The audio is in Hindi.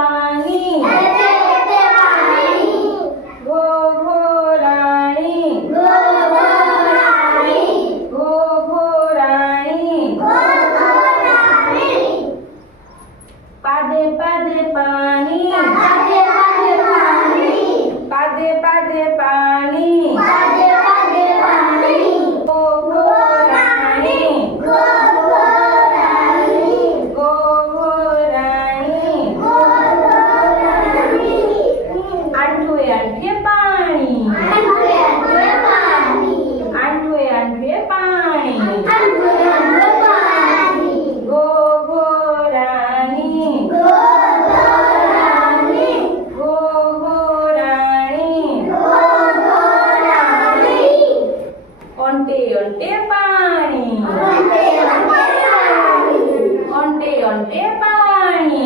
पाणी घो घो राणी घो घो राणी पादे पादे पाणी पादे पादे पाणी घो घो राणी घो घो राणी आंठुए आंठुए पाणी आंठुए आंठुए पाणी घो घो राणी घो घो राणी ओंटे ओंटे पाणी ओंटे ओंटे पाणी